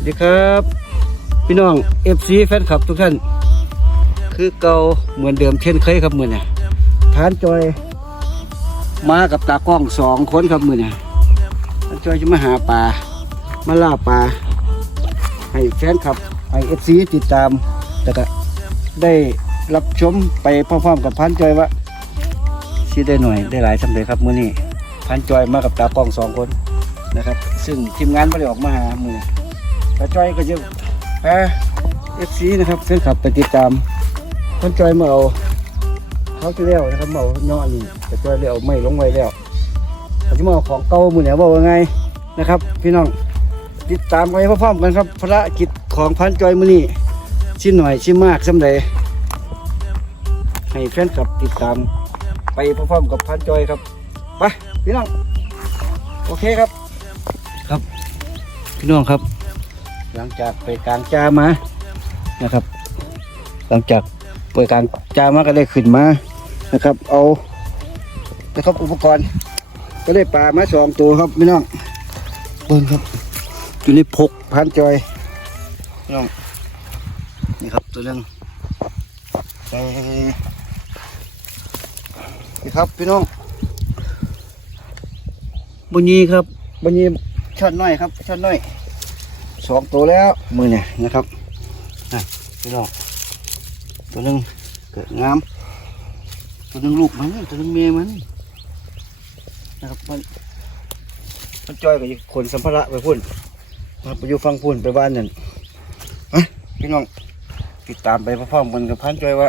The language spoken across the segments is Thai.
วัสดีครับ พี่น้อง FC แฟนคลับทุกท่าน คือเก่าเหมือนเดิมเช่นเคยครับมือเนี่ยทานจอยมากับตากล้องสองคนครับมือเนี่ยทานจอยจะมาหาปลามาล่าปลาให้แฟนคลับให้ FC ติดตามแล้วก็ได้รับชมไปพร้อมๆกับพันจอยว่าสิได้หน่อยได้หลายสำเร็จครับมือนี้พันจอยมากับตากล้องสองคนนะครับ ซึ่งทีมงานไม่ได้ออกมาหามือน ตาจอยก็จะพา FC นะครับแฟนคลับไปติดตามพันจอยมาเอาเขาที่แล้วนะครับมาเอาเนาะนี่แต่จอยเลยเอาไม่ลงไว้แล้วเขาจะมาเอาของเก่ามือเนี่ยว่าว่าไงนะครับ พี่น้องติดตามไปพร้อมๆกันครับภารกิจของพันจอยมือนี้ชิ้นหน่อยชิ้นมากสำใดให้แฟนคลับติดตามไปพร้อมๆกับพันจอยครับไปพี่น้องโอเคครับครับ พี่น้องครับ หลังจากไปกลางจ้ามานะครับ หลังจากเปิดการจามาก็ได้ขึ้นมานะครับ เอานะครับอุปกรณ์ ก็ได้ปลามาสองตัวครับพี่น้องเบิ้งครับอยู่ในพกพันจอยพี่น้องนี่ครับตัวนึงไปนี่ครับพี่น้องบุญยีครับบุญยีช่อนน้อยครับช่อนน้อย สองตัวแล้วมือเนี่ยนะครับนะพี่น้องตัวหนึงเกิดงาม ตัวหนึงลูกมันตัวหนึงเมียมันนะครับมันมันจ้อยกับขนสัมภาระไปพุ่นมาไปอยู่ฟังพุ่นไปบ้านนั่นฮะพี่น้องติดตามไปพร้อมๆกันกับพันจ้อยว่า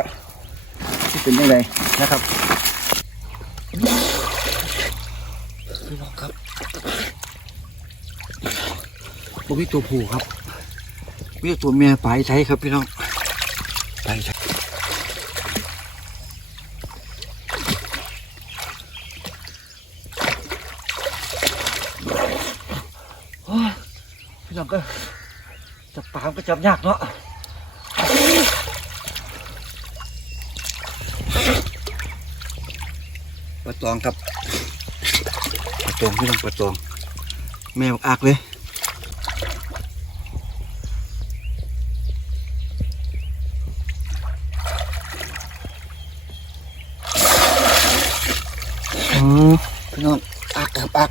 ที่เป็นยังไงนะครับพี่น้องครับ ผมมีตัวผู้ครับมีตัวเมียปลายไทยครับพี่น้องปลายไทยพี่น้องก็จับปลาก็จับยากเนาะปลาตองครับปลาตองพี่น้องปลาตอง แม่บอกอักเลยอืมพี่น้องอักครับอัก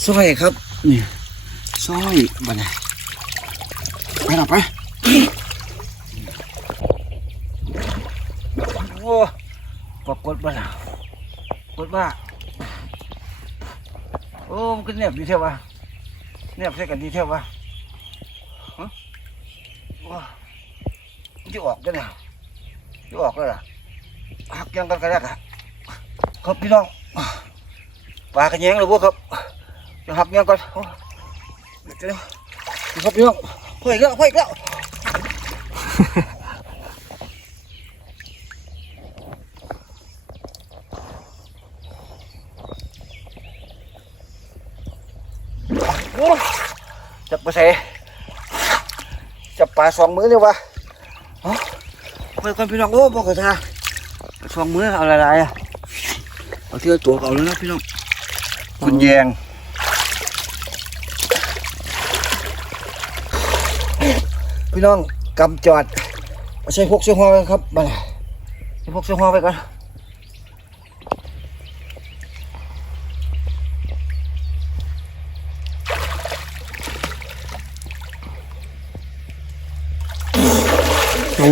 ส ร้อยครับนี่สร้อยบันไดไปหลับไปโอ้ปรากฏบ้านกดว่า โอ้ มันก็เนียบดีเท่าวะเนียบใส่กันดีเท่าวะฮะว้ามันจะออกกันเนี่ยจะออกแล้วล่ะหักยังกันกันแล้วครับครับพี่น้องปลากระแยงหรือเปล่าครับ จะหักยังก่อนเดี๋ยวเดี๋ยวเดี๋ยวครับพี่น้องพ่ออีกแล้วพ่ออีกแล้วโอ้จับปลาเสจับปลาสองมือเลยวะเอ้าไปก่อนพี่น้องโอ้บอกกันทาสองมือเอาอะไรอะเอาเทือกตัวเอาแล้วนะพี่น้องคุณแยง พี่น้องกำจอดเอาใช้พกเสื้อหัวไปครับมาเลยใช้พกเสื้อหัวไปก่อนโอ้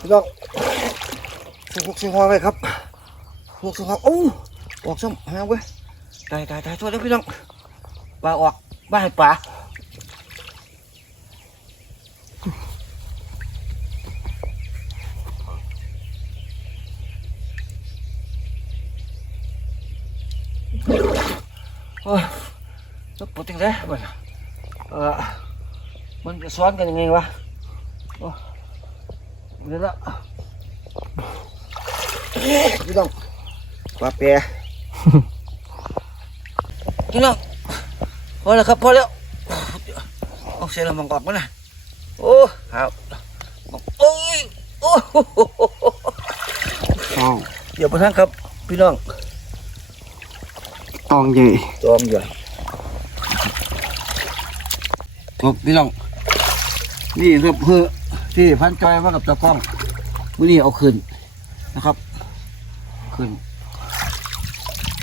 พี่น้องใช้พกเสื้อหัวไปครับพกเสื้อหัวโอ้ออกซ้ำหางเว้ยตายตายตายทั่วแล้วพี่น้องปลาออกบ้านให้ปลา โอ้ยจะปวดจริงเลยมันเออมันจะซ้อนกันยังไงวะโอ้เดี๋ยวละพี่น้องปลาเปียพี่น้องพอแล้วครับพอแล้วโอ้เอาเสียงมังกอกมันนะโอ้ครับโอ้ยโอ้โหอ้าวเดี๋ยวประทังครับ พี่น้อง ตองใหญ่จอมใหญ่ครับพี่น้อง นี่ครับเพื่อที่พันจอยมากับตะกล้องมื้อนี้เอาขึ้นนะครับขึ้น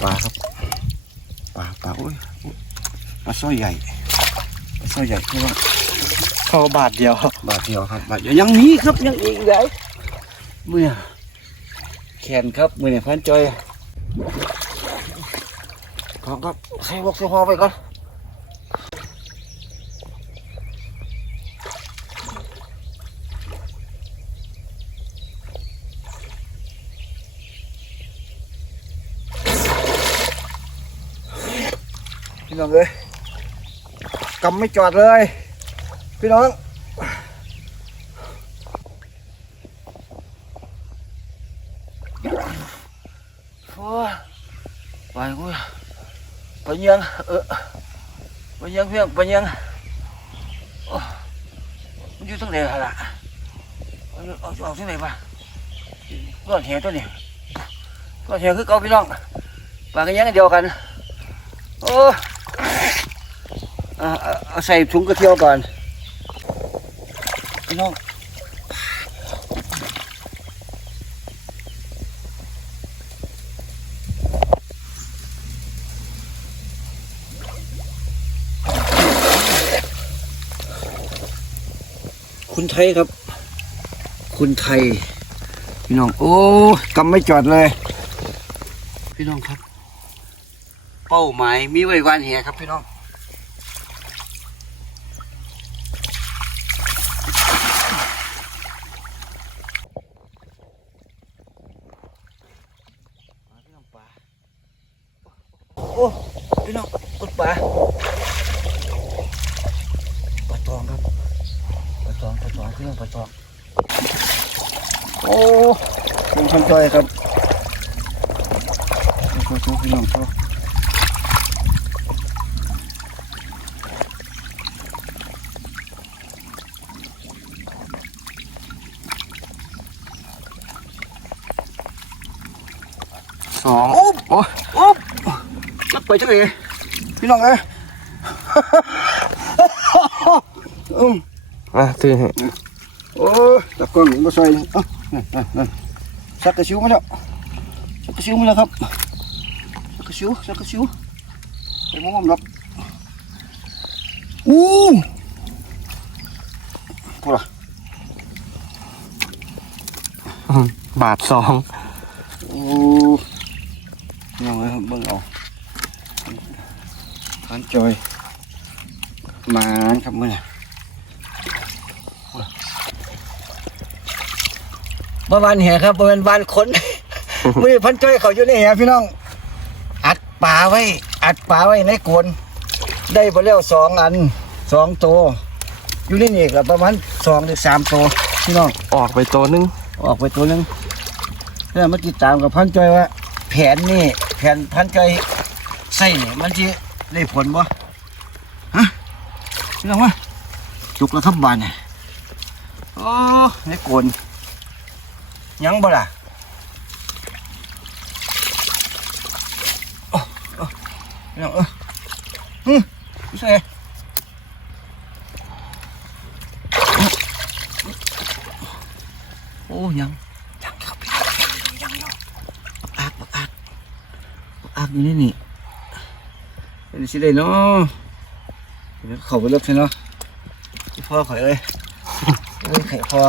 ปลาครับปลาปลาโอ้ยโอ้ยปลาสร้อยใหญ่ปลาสร้อยใหญ่พี่น้องเข้าบาทเดียวบาทเดียวครับบาทเดียวยังมีครับยังอีกใหญ่เมื่อแขนครับมือเนี่ยพันจอย ของครับใส่บอกใส่หอไปก่อนพี่น้องเลยกำไม่จอดเลย พี่น้องโอ้ยไปกู ไปยังเออไปยังเพียงไปยังมันอยู่ตรงไหนล่ะเอาอยู่เอาที่ไหนวะก้อนแหตัวนี้ก้อนแหคือเกาพี่น้องปากกันยังเดียวกันโอ้เอาเอาใส่ถุงกระเทียวก่อนพี่น้อง ไทยครับ คุณไทย พี่น้อง โอ้กำไม่จอดเลย พี่น้องครับ เป้าหมายมีไว้วันเหครับพี่น้องพี่น้องปลาโอ้พี่น้องอุดปลาปลาตองครับ ปลาตองปลาตองพี่น้องปลาตองโอ้ คุณชันจอยครับโอ้โหพี่น้องเขาสองโอ้โอ้โอ้จับไปจังเลยพี่น้องเอ้ยอืมอะตื่นให้โอ้ยตะกอนมาใส่เลยเอ้านั่นนั่น นั่นสักกระชิวมาแล้วสักกระชิวมาแล้วครับสักกระชิวสักกระชิวไปมองหรอกอู้พูดละอืมบาทสองโอ้ยังไงครับเบิ่งเอาพันจอยหมานครับมื่อน่ะเมื่อวานแห่ครับเมื่อวานวานคนมื่อนี้พันจอยเขาอยู่ในแห่พี่น้อง อัดปลาไว้ อัดปลาไว้ในโกนได้ไปแล้วสองอันสองตัวอยู่ในนี่ก็ประมาณสองหรือสามตัวพี่น้องออกไปตัวนึงออกไปตัวหนึงแล้วมาติดตามกับพันจอยว่า แผนนี่แผนพันจอยใส่นี่มันจะได้ผลบ่ฮะพี่น้องวะจุกระทับบานเนี่ยโอ้ในโกน ยังบ่ล่ะโอ้โอ้พี่น้องเอออืมพี่ใส่โอ้ยังยังครับยังยังอักอักอักอยู่นี่นี่เป็นสิได้เนาะเดี๋ยวเข้าไปเลิกใช่เนาะพี่พ่อข่อยเอ้ยเอ้ยไข่พอ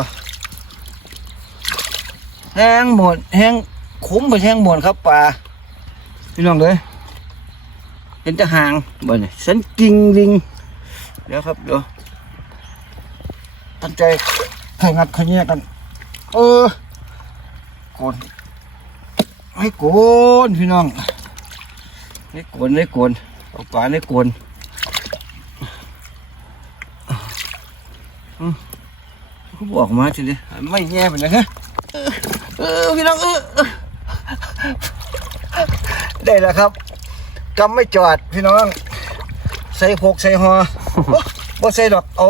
แห้งหมดแห้งคุ้มไปแห้งหมดครับป่าพี่น้องเลยเห็นจะห่างบ่เนี่ยสันกิงลิงเดี๋ยวครับเดี๋ยวตั้งใจไข่งัดไข่แยกกัน เออโกนให้โกนพี่น้องให้โกนให้โกนเอาปลาให้โกนเขาบอกมาทีนี้ไม่แย่ไปเลยฮะ เออพี่น้องเออได้แล้วครับกำไม่จอดพี่น้อง ใส่หกใส่หอบ่ใส่ดอกเอา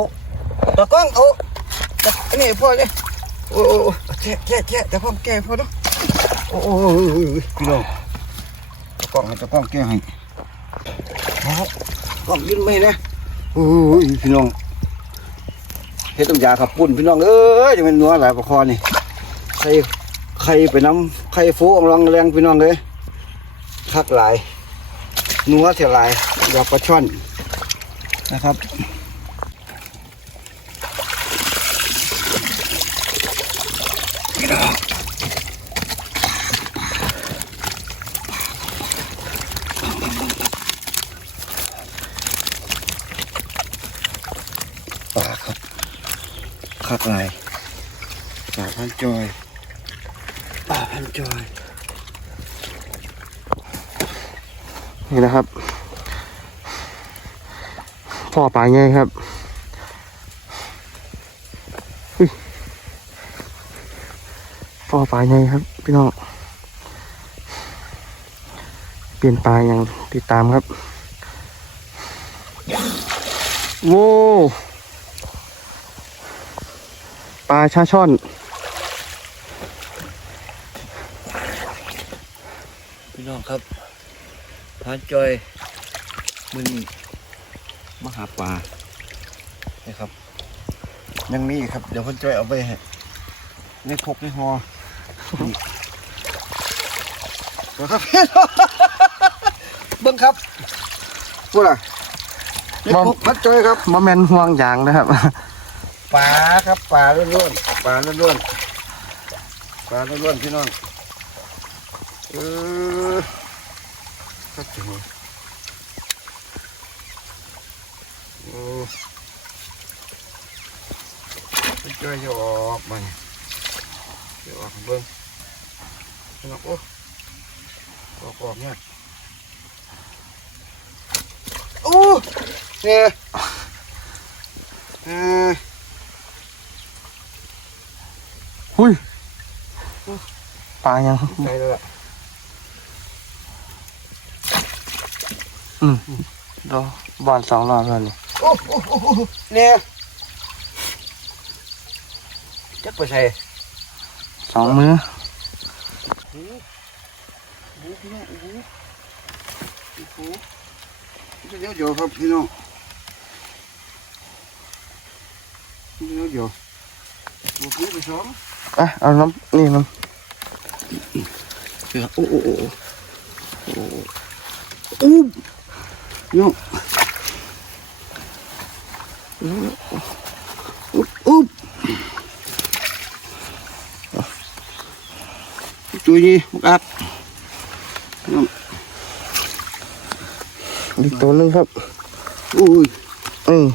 ตะกล้องเอาอันนี้พ่อเนี่ยโอ้โอ้โอ้แก่แก่แก่แต่พ่อแก่พ่อเนาะโอ้โอ้โอ้พี่น้องตะก้องให้ตะก้องแก่ให้เอากล้องยืนไม่นะโอ้ยพี่น้องเฮ็ดต้มยาขับปุ่นพี่น้องเอ้ยจะเป็นนัวหลายประคอนี่ใค รใครไปน้ำใครฟูอองรองแรงพี่น้องเลยคักหลายนัวเสียหลายดอกปลาช่อนนะครับปลาครับคักไหลายปลาพันจอยปลานจอย นี่นะครับ พ่อปลาไงครับพ่อปลาไงครับพี่น้องเปลี่ยนปลาอย่างติดตามครับโว้ปลาชาช่อน พี่น้องครับ พันจอยมือนี้มาหาปลานะครับ ยังมีอีกครับ เดี๋ยวพันจอยเอาไปให้ในพกในหอนี่เดี๋ยวครับพี่น้องเบิ้งครับพูดอะในพกพันจอยครับมะแมนห่วงยางนะครับปลาครับปลาล้วนๆปลาล้วนๆปลาล้วนๆพี่น้องเออก็ถึงโอ้ไป เจอจะออกมันจะออกเบิ้งพี่น้องโอ้ออกออกเนี่ยโอ้เนี่ยเออหุ้ยปลายังใจเลยอะอืมรอบอลสองรอบแล้วนี่โอ้โหโอ้โหเนี่ย จักไปใส่สองมือโอ้โหพี่น้องโอ้โหโอ้โหเดี๋ยวเดี๋ยวครับพี่น้องเดี๋ยวเดี๋ยวโอ้โหไปสองอะเอาน้ำนี่มันโอ้โหโอ้โหโอ้โหอู้พี่น้องอุ๊บอุ๊บ จุยนี่มุกอับน้องอีกตัวหนึงครับอุ้ยอืม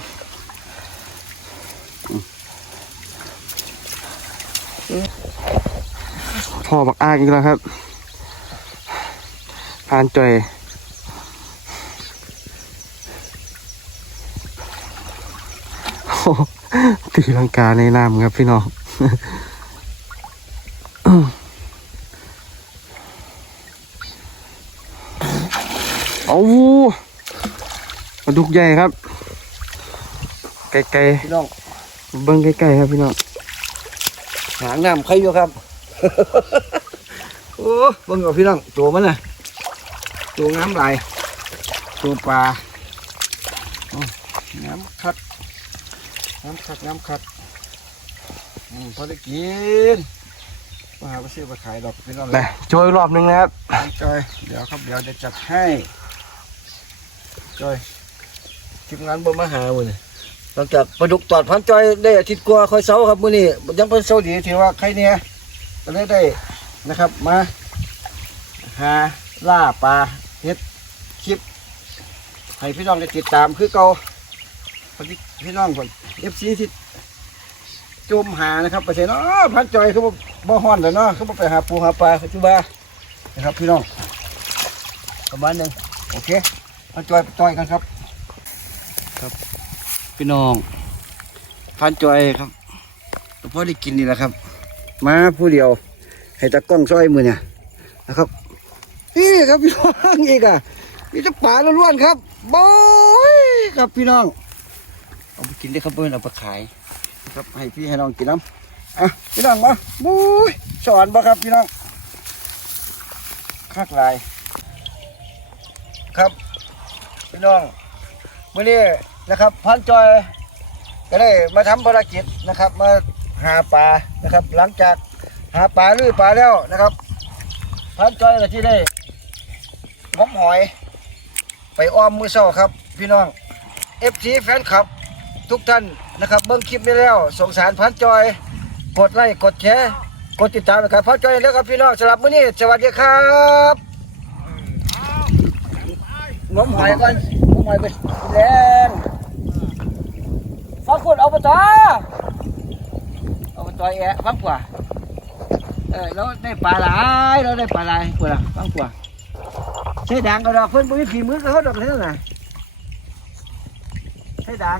พ่อบักอากอีกแล้วครับพานจ่อยโอ้โหตีลังกาในน้ำครับพี่น้อง เอาปลาดุกใหญ่ครับ ไกลพี่น้องๆเบิ้งใกล้ๆครับพี่น้องหางน้ำใครอยู่ครับ โอ้เบิ่งกับพี่น้องตัวมันน่ะตัวน้ำลายตัวปลาโอ้น้ำคัดน้ำคัดน้ำคัดอืมพอได้กินมาหาไปซื้อมาขายดอกพี่น้องไปโจยรอบหนึงนะครับ จอยเดี๋ยวครับเดี๋ยวจะจัดให้ จอยทีมงานบ่มาหามื้อนี่หลังจากปลาดุกตอดพันจอยได้อาทิตย์กว่าค่อยเสาครับมื้อนี้ยังเป็นเสาดีถือว่าใครเนี่ยก็เลยได้นะครับมาหาล่าปลาเฮ็ดคลิป ให้พี่น้องได้ติดตามคือเก่าพี่พี่น้องคนเอฟซีที่จมหานะครับไปเสนาะพันจอยเขาบ่บ่ฮ้อนเลยเนาะเขาบ่ไปหาปูหาปลาเขาที่บ้านะครับพี่น้องประมาณหนึงโอเค พันจอยไปต่อยกันครับ ครับ พี่น้องพันจอยครับหลวงพ่อได้กินนี่แหละครับ มาผู้เดียว ให้ตากล้องซอยมือเนี่ยนะครับนี่ครับพี่น้องอีกอะมีแต่ป่าล้วนๆครับบอยครับพี่น้อง เอาไปกินได้ครับเพื่อนเอาไปขายนะครับให้พี่ให้น้องกินน้ำอะพี่น้องมาบุ้ยสอนบ่ครับพี่น้องคักลาย ครับ พี่น้องมื่อนี้นะครับพันจอยก็ได้มาทำภารกิจนะครับ มาหาปลานะครับ หลังจากหาปลาลือปลาแล้วนะครับพันจอยก็ที่ได้ง้อมหอย ไปอ้อมมือเช้าครับ พี่น้องเอฟซีแฟนคลับทุกท่านนะครับ เบิ้งคลิปนี้แล้วสงสารพันจอยกดไลค์กดแชร์กดติดตามนะครับพันจอยแล้วครับพี่น้องสำหรับมื้อนี้สวัสดีครับ ล้มหอยก่อนล้มหอยไปแลนฟังขวดเอาไปต่อเอาไปต่อแอะฟังกว่าเออเราได้ปลาหลายเราได้ปลาหลายขว่าฟังกว่าใช้ด่างก็ดอกเพิ่นบ่มีฝีมือก็เขาดอกเท่านั้นน่ใช้ด่าง